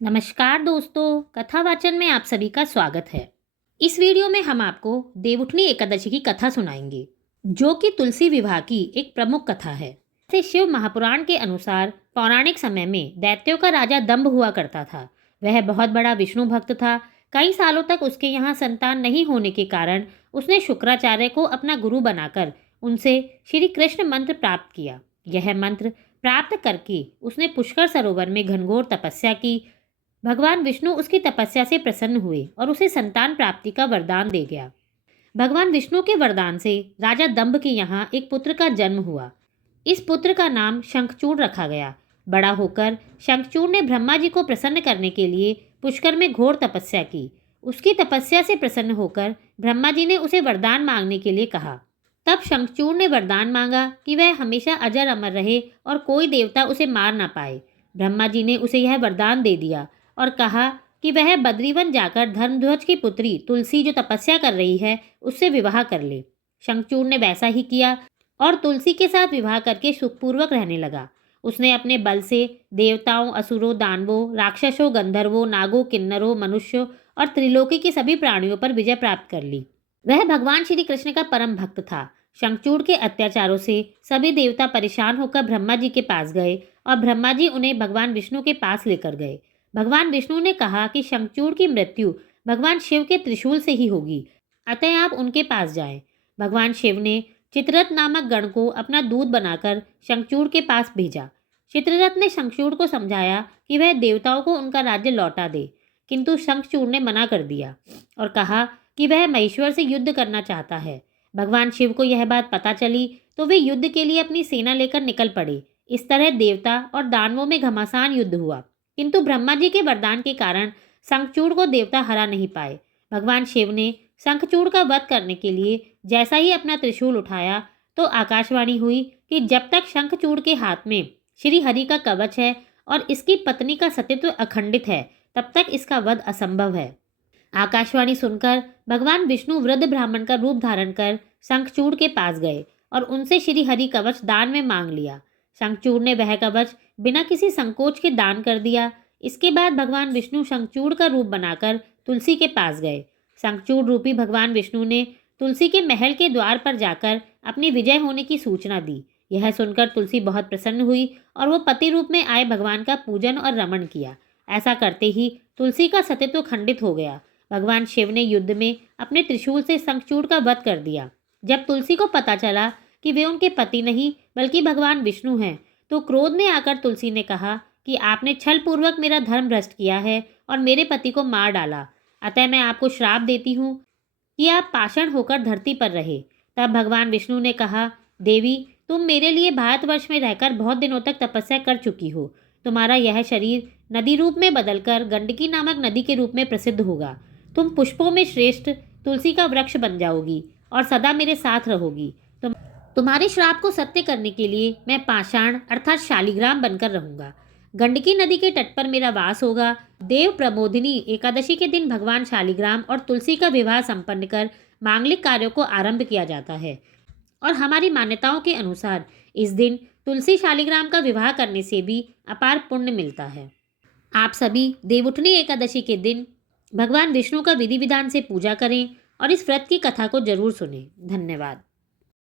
नमस्कार दोस्तों, कथा वाचन में आप सभी का स्वागत है। इस वीडियो में हम आपको देवउठनी एकादशी की कथा सुनाएंगे, जो कि तुलसी विवाह की एक प्रमुख कथा है। जैसे शिव महापुराण के अनुसार पौराणिक समय में दैत्यों का राजा दंभ हुआ करता था। वह बहुत बड़ा विष्णु भक्त था। कई सालों तक उसके यहाँ संतान नहीं होने के कारण उसने शुक्राचार्य को अपना गुरु बनाकर उनसे श्री कृष्ण मंत्र प्राप्त किया। यह मंत्र प्राप्त करके उसने पुष्कर सरोवर में घनघोर तपस्या की। भगवान विष्णु उसकी तपस्या से प्रसन्न हुए और उसे संतान प्राप्ति का वरदान दे गया। भगवान विष्णु के वरदान से राजा दंभ के यहाँ एक पुत्र का जन्म हुआ। इस पुत्र का नाम शंखचूड़ रखा गया। बड़ा होकर शंखचूड़ ने ब्रह्मा जी को प्रसन्न करने के लिए पुष्कर में घोर तपस्या की। उसकी तपस्या से प्रसन्न होकर ब्रह्मा जी ने उसे वरदान मांगने के लिए कहा। तब शंखचूड़ ने वरदान मांगा कि वह हमेशा अजर अमर रहे और कोई देवता उसे मार ना पाए। ब्रह्मा जी ने उसे यह वरदान दे दिया और कहा कि वह बद्रीवन जाकर धर्मध्वज की पुत्री तुलसी जो तपस्या कर रही है उससे विवाह कर ले। शंखचूड़ ने वैसा ही किया और तुलसी के साथ विवाह करके सुखपूर्वक रहने लगा। उसने अपने बल से देवताओं, असुरों, दानवों, राक्षसों, गंधर्वों, नागों, किन्नरों, मनुष्यों और त्रिलोकी के सभी प्राणियों पर विजय प्राप्त कर ली। वह भगवान श्री कृष्ण का परम भक्त था। शंखचूड़ के अत्याचारों से सभी देवता परेशान होकर ब्रह्मा जी के पास गए और ब्रह्मा जी उन्हें भगवान विष्णु के पास लेकर गए। भगवान विष्णु ने कहा कि शंखचूड़ की मृत्यु भगवान शिव के त्रिशूल से ही होगी, अतः आप उनके पास जाएं। भगवान शिव ने चित्ररथ नामक गण को अपना दूत बनाकर शंखचूड़ के पास भेजा। चित्ररथ ने शंखचूड़ को समझाया कि वह देवताओं को उनका राज्य लौटा दे, किंतु शंखचूड़ ने मना कर दिया और कहा कि वह महेश्वर से युद्ध करना चाहता है। भगवान शिव को यह बात पता चली तो वे युद्ध के लिए अपनी सेना लेकर निकल पड़े। इस तरह देवता और दानवों में घमासान युद्ध हुआ, किंतु ब्रह्मा जी के वरदान के कारण शंखचूड़ को देवता हरा नहीं पाए। भगवान शिव ने शंखचूड़ का वध करने के लिए जैसा ही अपना त्रिशूल उठाया तो आकाशवाणी हुई कि जब तक शंखचूड़ के हाथ में श्री हरि का कवच है और इसकी पत्नी का सतीत्व अखंडित है, तब तक इसका वध असंभव है। आकाशवाणी सुनकर भगवान विष्णु वृद्ध ब्राह्मण का रूप धारण कर शंखचूड़ के पास गए और उनसे श्री हरि कवच दान में मांग लिया। शंखचूड़ ने वह कवच बिना किसी संकोच के दान कर दिया। इसके बाद भगवान विष्णु शंखचूड़ का रूप बनाकर तुलसी के पास गए। शंखचूड़ रूपी भगवान विष्णु ने तुलसी के महल के द्वार पर जाकर अपनी विजय होने की सूचना दी। यह सुनकर तुलसी बहुत प्रसन्न हुई और वो पति रूप में आए भगवान का पूजन और रमण किया। ऐसा करते ही तुलसी का सतीत्व खंडित हो गया। भगवान शिव ने युद्ध में अपने त्रिशूल से शंखचूड़ का वध कर दिया। जब तुलसी को पता चला कि वे उनके पति नहीं बल्कि भगवान विष्णु हैं, तो क्रोध में आकर तुलसी ने कहा कि आपने छल पूर्वक मेरा धर्म भ्रष्ट किया है और मेरे पति को मार डाला, अतः मैं आपको श्राप देती हूँ कि आप पाषाण होकर धरती पर रहे। तब भगवान विष्णु ने कहा, देवी, तुम मेरे लिए भारतवर्ष में रहकर बहुत दिनों तक तपस्या कर चुकी हो। तुम्हारा यह शरीर नदी रूप में बदलकर गंडकी नामक नदी के रूप में प्रसिद्ध होगा। तुम पुष्पों में श्रेष्ठ तुलसी का वृक्ष बन जाओगी और सदा मेरे साथ रहोगी। तुम्हारे श्राप को सत्य करने के लिए मैं पाषाण अर्थात शालिग्राम बनकर रहूंगा। गंडकी नदी के तट पर मेरा वास होगा। देव प्रमोदिनी एकादशी के दिन भगवान शालिग्राम और तुलसी का विवाह संपन्न कर मांगलिक कार्यों को आरंभ किया जाता है और हमारी मान्यताओं के अनुसार इस दिन तुलसी शालिग्राम का विवाह करने से भी अपार पुण्य मिलता है। आप सभी देवउठनी एकादशी के दिन भगवान विष्णु का विधि विधान से पूजा करें और इस व्रत की कथा को जरूर सुनें। धन्यवाद।